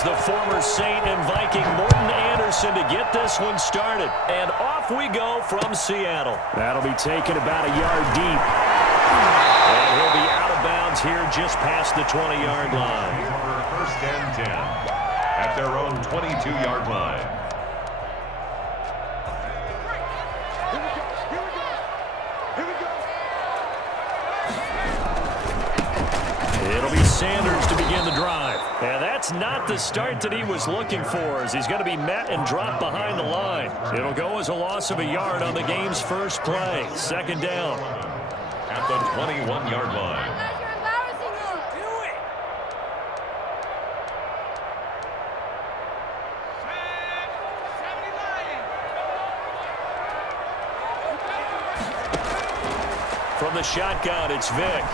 is the former Saint and Viking Morton Anderson to get this one started. And off we go from Seattle. That'll be taken about a yard deep. And he'll be out of bounds here just past the 20-yard line. First and 10 at their own 22-yard line. It'll be Sanders to begin the drive. And that's not the start that he was looking for, as he's going to be met and dropped behind the line. It'll go as a loss of a yard on the game's first play. Second down. At the 21-yard line. From the shotgun, it's Vick.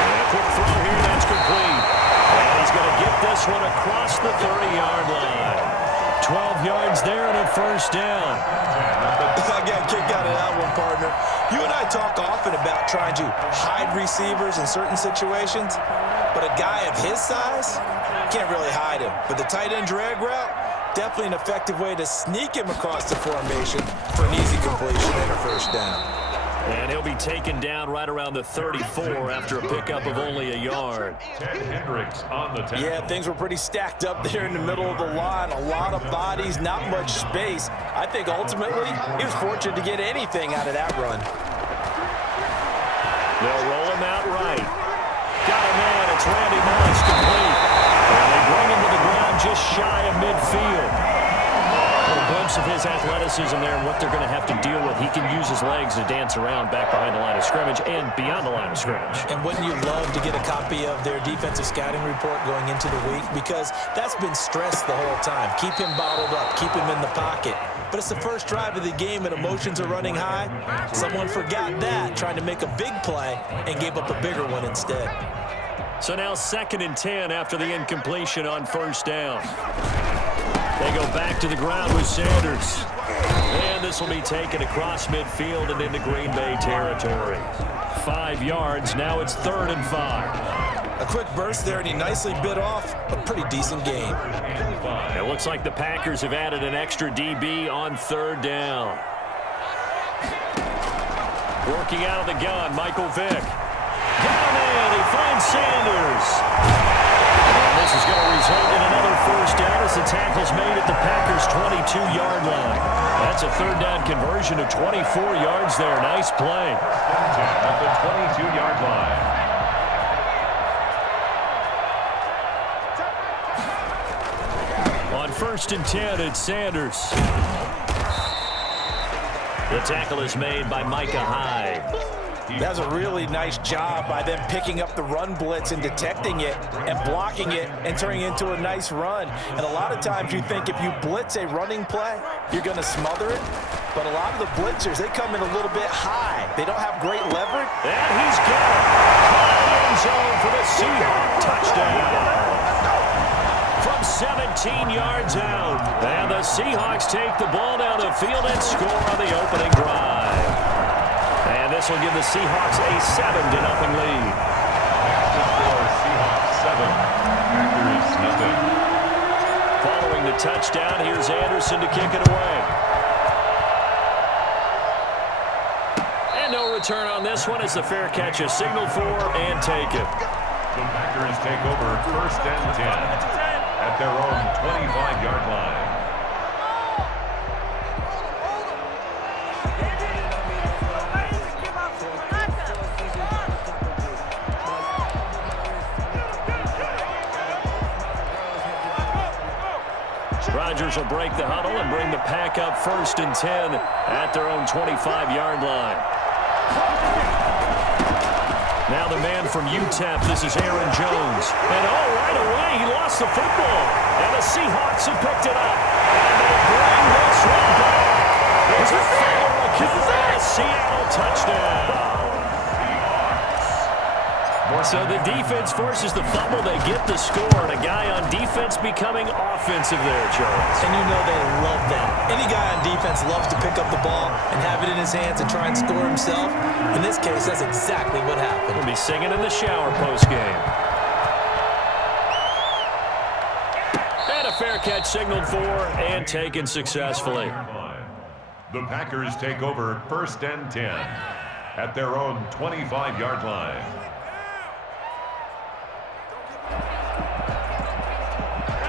And a quick throw here, that's complete. And he's going to get this one across the 30-yard line. 12 yards there and a first down. I got a kick out of that one, partner. You and I talk often about trying to hide receivers in certain situations, but a guy of his size can't really hide him. But the tight end drag route, definitely an effective way to sneak him across the formation for an easy completion and a first down. And he'll be taken down right around the 34 after a pickup of only a yard. Ted Hendricks on the tackle. Yeah, things were pretty stacked up there in the middle of the line. A lot of bodies, not much space. I think ultimately he was fortunate to get anything out of that run. They'll roll him out right. Got a man. It's Randy Moss complete. And they bring him to the ground just shy of midfield. A glimpse of his athleticism there and what they're going to have to deal with. He can use his legs to dance around back behind the line of scrimmage and beyond the line of scrimmage. And wouldn't you love to get a copy of their defensive scouting report going into the week? Because that's been stressed the whole time. Keep him bottled up. Keep him in the pocket. But it's the first drive of the game and emotions are running high. Someone forgot that, trying to make a big play and gave up a bigger one instead. So now 2nd and 10 after the incompletion on first down. They go back to the ground with Sanders. And this will be taken across midfield and into Green Bay territory. 5 yards. Now it's 3rd and 5. A quick burst there, and he nicely bit off a pretty decent gain. It looks like the Packers have added an extra DB on 3rd down. Working out of the gun, Michael Vick. Down in, he finds Sanders. And this is going to result in another first down as the tackle's made at the Packers' 22-yard line. That's a 3rd down conversion of 24 yards there. Nice play. At the 22-yard line. On 1st and 10, it's Sanders. The tackle is made by Micah Hyde. That's a really nice job by them picking up the run blitz and detecting it and blocking it and turning it into a nice run. And a lot of times you think if you blitz a running play, you're going to smother it. But a lot of the blitzers, they come in a little bit high. They don't have great leverage. And he's got it. End zone for the Seahawks touchdown. From 17 yards out. And the Seahawks take the ball down the field and score on the opening drive. And this will give the Seahawks a 7-0 lead. Seahawks 7, Packers nothing. Following the touchdown, here's Anderson to kick it away. And no return on this one as the fair catch is signaled for and taken. The Packers take over 1st and 10 at their own 25-yard line. Rodgers will break the huddle and bring the pack up 1st and 10 at their own 25-yard line. Now the man from UTEP, this is Aaron Jones. And right away, he lost the football. And the Seahawks have picked it up. And they bring this one back. It's a follow-up kick for a Seattle touchdown. So the defense forces the fumble. They get the score. And a guy on defense becoming offensive there, Charles. And you know they love that. Any guy on defense loves to pick up the ball and have it in his hands and try and score himself. In this case, that's exactly what happened. We'll be singing in the shower post-game. fair catch signaled for and taken successfully. The Packers take over 1st and 10 at their own 25-yard line.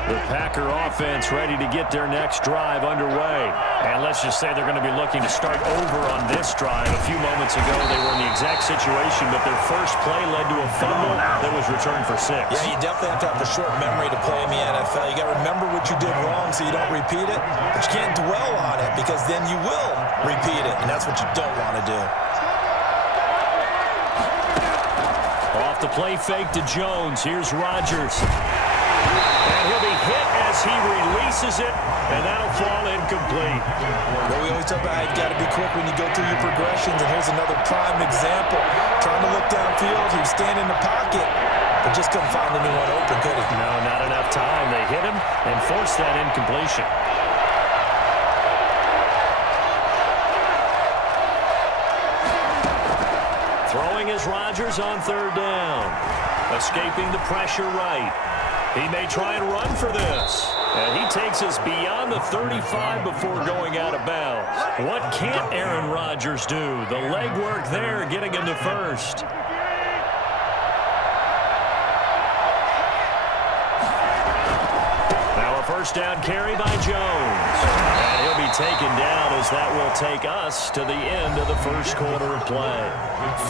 The Packer offense ready to get their next drive underway. And let's just say they're going to be looking to start over on this drive. A few moments ago, they were in the exact situation, but their first play led to a fumble that was returned for 6. Yeah, you definitely have to have a short memory to play in the NFL. You got to remember what you did wrong so you don't repeat it, but you can't dwell on it because then you will repeat it, and that's what you don't want to do. Off the play fake to Jones. Here's Rodgers. And he'll be hit as he releases it, and that'll fall incomplete. Well, we always talk about how you've got to be quick when you go through your progressions, and here's another prime example. Trying to look downfield, he was standing in the pocket, but just couldn't find anyone open, could he? No, not enough time. They hit him and forced that incompletion. Throwing is Rodgers on 3rd down. Escaping the pressure right. He may try and run for this. And he takes us beyond the 35 before going out of bounds. What can't Aaron Rodgers do? The legwork there getting him to 1st. Now a 1st down carry by Jones. And he'll be taken down as that will take us to the end of the 1st quarter of play.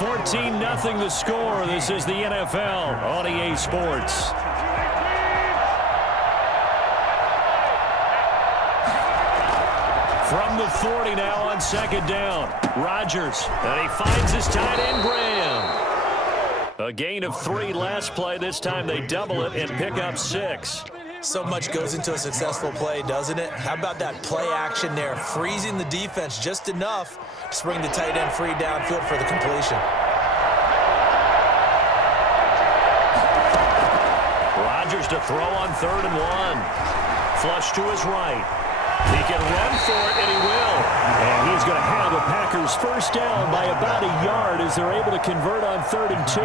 14-0 the score. This is the NFL on EA Sports. From the 40 now on 2nd down. Rodgers, and he finds his tight end, Graham. A gain of 3 last play. This time they double it and pick up 6. So much goes into a successful play, doesn't it? How about that play action there, freezing the defense just enough to spring the tight end free downfield for the completion. Rodgers to throw on 3rd and 1. Flush to his right. He can run for it, and he will. And he's going to have a Packers 1st down by about a yard as they're able to convert on 3rd and 2.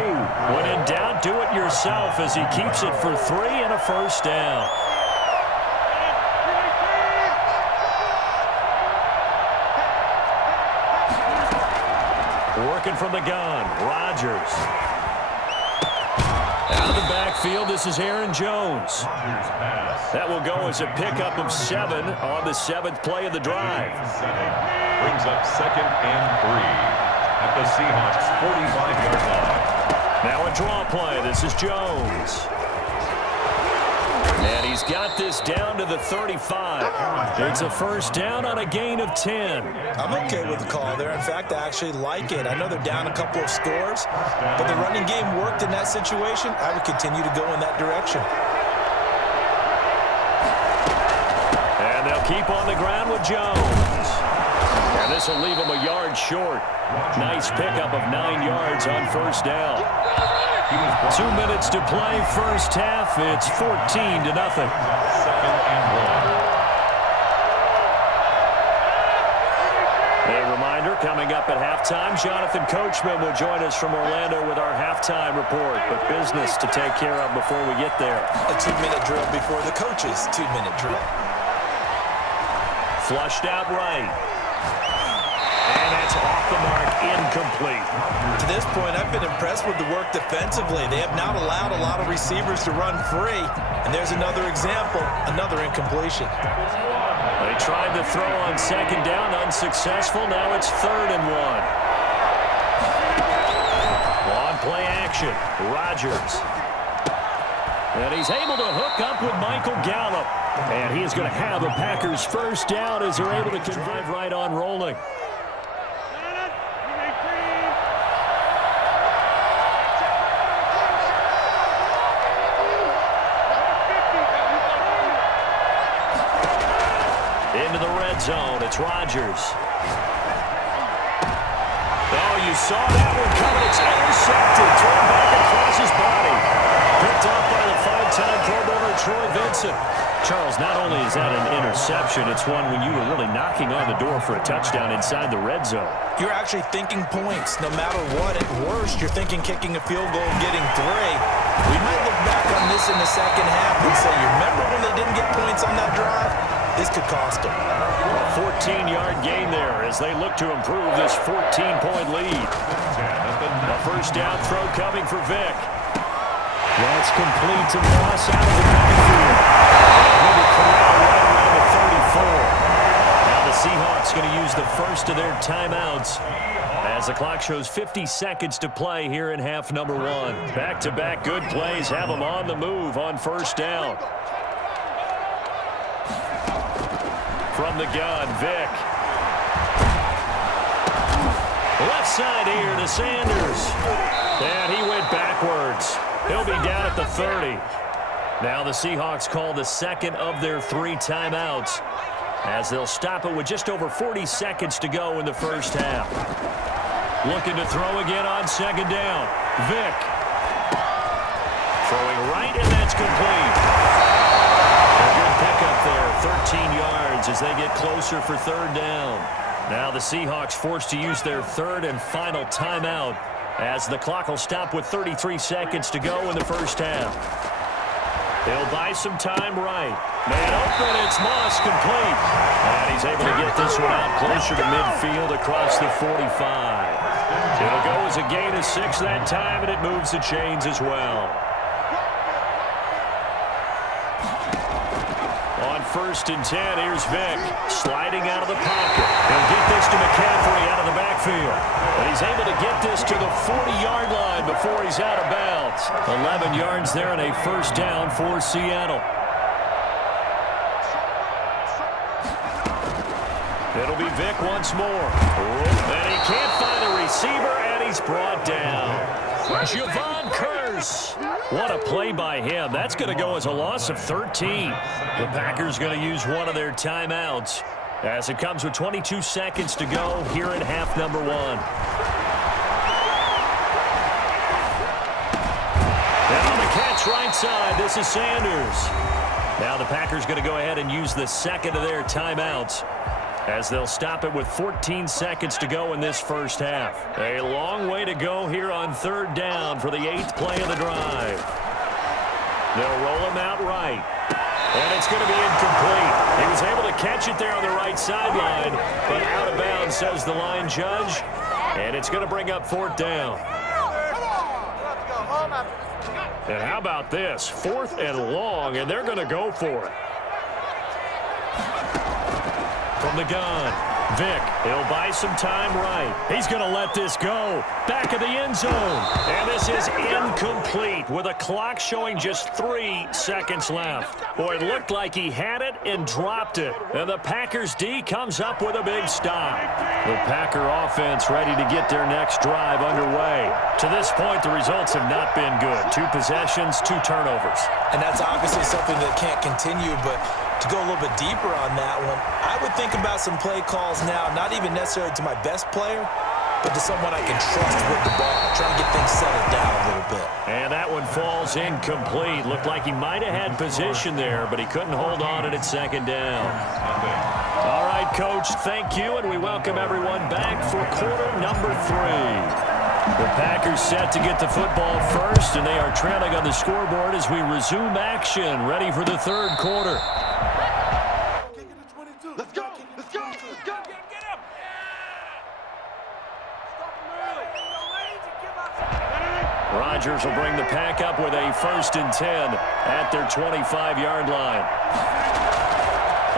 When in doubt, do it yourself as he keeps it for 3 and a 1st down. Working from the gun, Rodgers. Out of the backfield, this is Aaron Jones. That will go as a pickup of 7 on the 7th play of the drive. Brings up 2nd and 3 at the Seahawks 45-yard line. Now a draw play. This is Jones. And he's got this down to the 35. It's a 1st down on a gain of 10. I'm okay with the call there. In fact, I actually like it. I know they're down a couple of scores, but the running game worked in that situation. I would continue to go in that direction. And they'll keep on the ground with Jones. And this will leave him a yard short. Nice pickup of 9 yards on 1st down. 2 minutes to play, 1st half. It's 14-0. 2nd and 1. A reminder, coming up at halftime, Jonathan Coachman will join us from Orlando with our halftime report. But business to take care of before we get there. A 2-minute drill before the coach's 2-minute drill. Flushed out right. And that's off the mark, incomplete. To this point, I've been impressed with the work defensively. They have not allowed a lot of receivers to run free. And there's another example, another incompletion. They tried to throw on 2nd down, unsuccessful. Now it's 3rd and 1. On play action, Rodgers. And he's able to hook up with Michael Gallup. And he is going to have a Packers 1st down as they're able to drive right on rolling. Into the red zone, it's Rodgers. Oh, you saw that one coming. It's intercepted. Thrown back across his body. Picked up by the 5-time Pro Bowler Troy Vincent. Charles, not only is that an interception, it's one when you were really knocking on the door for a touchdown inside the red zone. You're actually thinking points no matter what. At worst, you're thinking kicking a field goal and getting 3. We might look back on this in the second half and say, you remember when they didn't get points on that drive? This could cost them. 14-yard gain there as they look to improve this 14-point lead. A first down throw coming for Vic. That's complete to Moss out of the backfield. Maybe corral right around the 34. Now the Seahawks going to use the first of their timeouts as the clock shows 50 seconds to play here in half number one. Back-to-back good plays have them on the move on first down. From the gun, Vic. Left side here to Sanders. And he went backwards. He'll be down at the 30. Now the Seahawks call the second of their 3 timeouts as they'll stop it with just over 40 seconds to go in the first half. Looking to throw again on second down. Vic. Throwing right, and that's complete. A good pickup there, 13 yards as they get closer for third down. Now the Seahawks forced to use their third and final timeout as the clock will stop with 33 seconds to go in the first half. They'll buy some time right. Man open, it's Moss complete. And he's able to get this one out closer to midfield across the 45. It'll go as a gain of 6 that time, and it moves the chains as well. On first and 10, here's Vic, sliding out of the pocket. He'll get this to McCaffrey out of the backfield. But he's able to get this to the 40-yard line before he's out of bounds. 11 yards there and a first down for Seattle. It'll be Vic once more. And he can't find a receiver, and he's brought down. Javon Curse. What a play by him. That's going to go as a loss of 13. The Packers going to use one of their timeouts as it comes with 22 seconds to go here in half number one. And on the catch right side, this is Sanders. Now the Packers going to go ahead and use the second of their timeouts as they'll stop it with 14 seconds to go in this first half. A long way to go here on third down for the 8th play of the drive. They'll roll him out right. And it's going to be incomplete. He was able to catch it there on the right sideline, but out of bounds, says the line judge. And it's going to bring up fourth down. And how about this? 4th and long, and they're going to go for it. From the gun, Vic, he'll buy some time right. He's going to let this go. Back of the end zone. And this is incomplete with a clock showing just 3 seconds left. Boy, it looked like he had it and dropped it. And the Packers D comes up with a big stop. The Packer offense ready to get their next drive underway. To this point, the results have not been good. 2 possessions, 2 turnovers. And that's obviously something that can't continue, but to go a little bit deeper on that one, I would think about some play calls now, not even necessarily to my best player, but to someone I can trust with the ball, trying to get things settled down a little bit. And that one falls incomplete. Looked like he might have had position there, but he couldn't hold on at second down. All right, Coach, thank you, and we welcome everyone back for quarter number 3. The Packers set to get the football first, and they are trailing on the scoreboard as we resume action, ready for the third quarter. Let's go! Let's go! Let's go! Get him! Rodgers will bring the pack up with a 1st and 10 at their 25-yard line.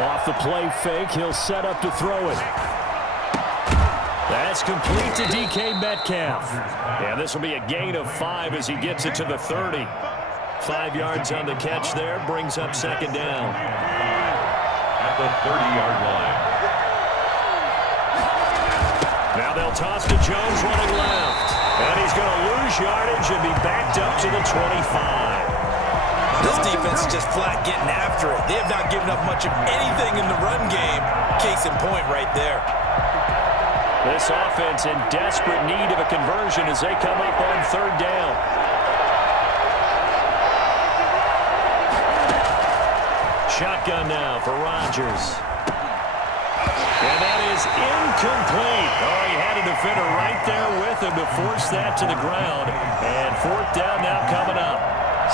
Off the play fake, he'll set up to throw it. That's complete to DK Metcalf. And this will be a gain of 5 as he gets it to the 30. 5 yards on the catch there, brings up second down. At the 30-yard line. Now they'll toss to Jones running left. And he's going to lose yardage and be backed up to the 25. This defense is just flat getting after it. They have not given up much of anything in the run game. Case in point right there. This offense in desperate need of a conversion as they come up on third down. Shotgun now for Rodgers. And that is incomplete. Oh, he had a defender right there with him to force that to the ground. And fourth down now coming up.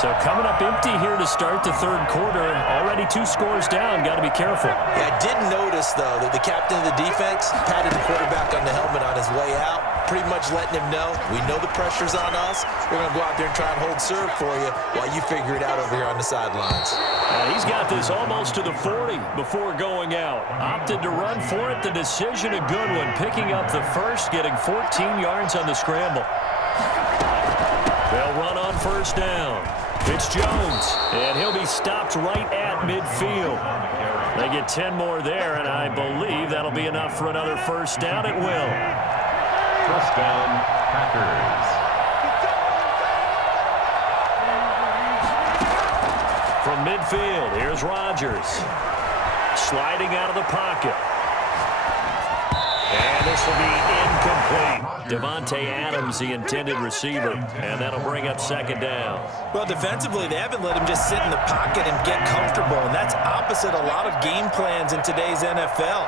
So coming up empty here to start the third quarter. Already 2 scores down. Got to be careful. Yeah, I did notice, though, that the captain of the defense patted the quarterback on the helmet on his way out, pretty much letting him know, we know the pressure's on us. We're going to go out there and try and hold serve for you while you figure it out over here on the sidelines. He's got this almost to the 40 before going out. Opted to run for it. The decision a good one. Picking up the first, getting 14 yards on the scramble. They'll run on first down. It's Jones, and he'll be stopped right at midfield. They get 10 more there, and I believe that'll be enough for another first down. It will. First down, Packers. From midfield, here's Rodgers. Sliding out of the pocket. And this will be incomplete. Devontae Adams, the intended receiver, and that'll bring up second down. Well, defensively, they haven't let him just sit in the pocket and get comfortable, and that's opposite a lot of game plans in today's NFL.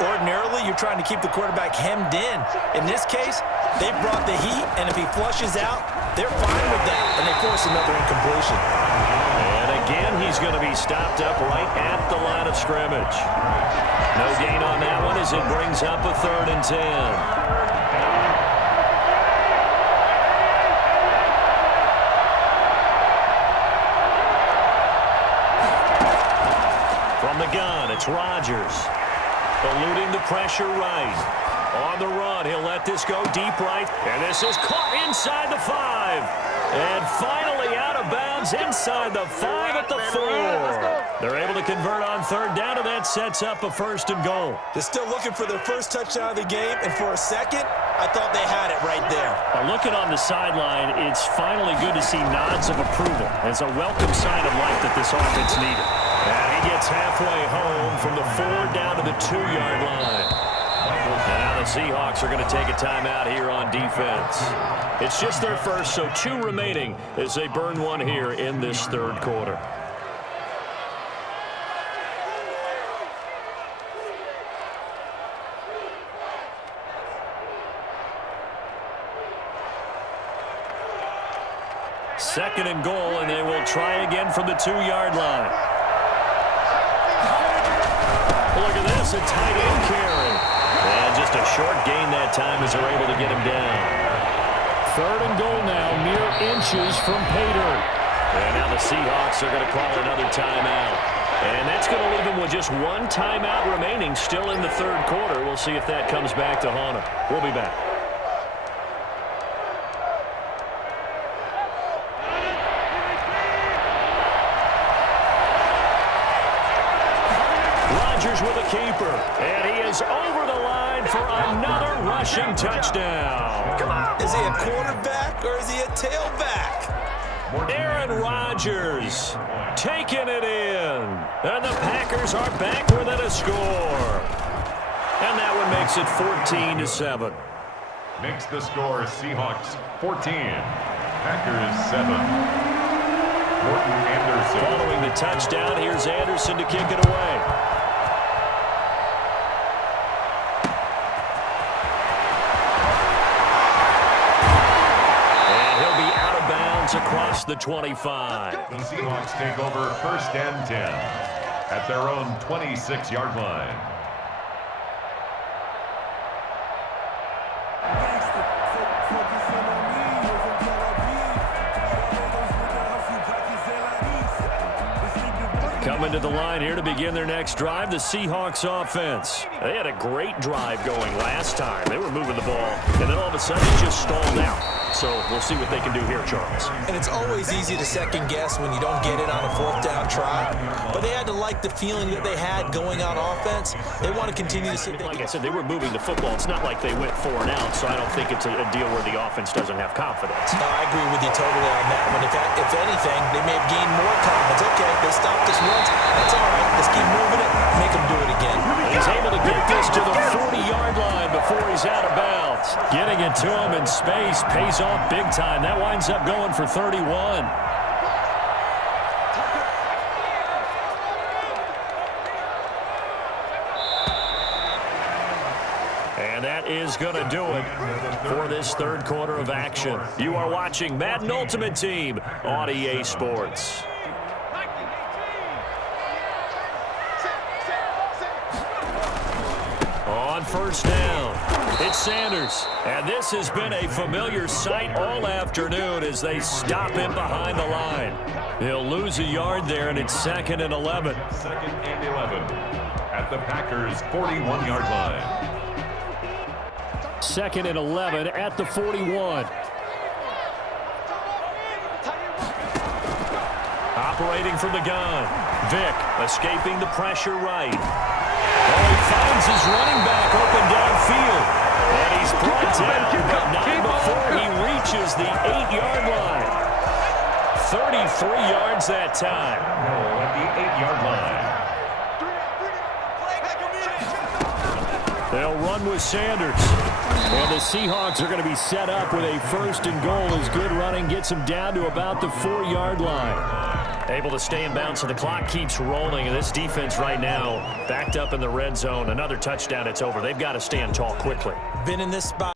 Ordinarily, you're trying to keep the quarterback hemmed in. In this case, they brought the heat, and if he flushes out, they're fine with that, and they force another incompletion. And again, he's going to be stopped up right at the line of scrimmage. No gain on that one as it brings up a 3rd and 10. From the gun, it's Rodgers. Eluding the pressure right. On the run, he'll let this go deep right. And this is caught inside the 5. And finally out of bounds inside the 5 at the 4. They're able to convert on 3rd down, and that sets up a 1st and goal. They're still looking for their first touchdown of the game, and for a second, I thought they had it right there. Looking on the sideline, it's finally good to see nods of approval. It's a welcome sign of life that this offense needed. And he gets halfway home from the 4 down to the 2-yard line. And now the Seahawks are going to take a timeout here on defense. It's just their first, so 2 remaining as they burn one here in this third quarter. Second and goal, and they will try again from the 2-yard line. Look at this, a tight end carry. And just a short gain that time as they're able to get him down. 3rd and goal now, mere inches from pay dirt. And now the Seahawks are going to call another timeout. And that's going to leave them with just 1 timeout remaining still in the third quarter. We'll see if that comes back to haunt them. We'll be back. With a keeper, and he is over the line for another rushing touchdown. Come on. Is he a quarterback or is he a tailback? Aaron Rodgers taking it in, and the Packers are back within a score. And that one makes it 14-7. Makes the score Seahawks 14, Packers 7. Morton Anderson. Following the touchdown, here's Anderson to kick it away. Across the 25. The Seahawks take over 1st and 10 at their own 26-yard line. Coming to the line here to begin their next drive, the Seahawks offense. They had a great drive going last time. They were moving the ball, and then all of a sudden it just stalled out. So we'll see what they can do here, Charles. And it's always easy to second guess when you don't get it on a 4th down try. But they had to like the feeling that they had going on offense. They want to continue to see. Like I said, they were moving the football. It's not like they went 4 and out, so I don't think it's a deal where the offense doesn't have confidence. No, I agree with you totally on that one. If anything, they may have gained more confidence. Okay, they stopped us once. That's all right. Let's keep moving it. Make them do it again. He's able to get this to the 40-yard line before he's out of bounds. Getting it to him in space pays off big time. That winds up going for 31. And that is going to do it for this third quarter of action. You are watching Madden Ultimate Team on EA Sports. On first down, it's Sanders. And this has been a familiar sight all afternoon as they stop him behind the line. He'll lose a yard there, and it's 2nd and 11. 2nd and 11 at the Packers' 41-yard line. 2nd and 11 at the 41. Operating from the gun. Vick escaping the pressure right. Oh, he finds his running back open downfield. And he's brought down, but not before he reaches the 8-yard line. 33 yards that time. At the 8-yard line. They'll run with Sanders. And the Seahawks are going to be set up with a 1st and goal as good running gets them down to about the 4-yard line. Able to stay in bounds, so the clock keeps rolling. And this defense right now backed up in the red zone. Another touchdown, it's over. They've got to stand tall quickly. Been in this spot.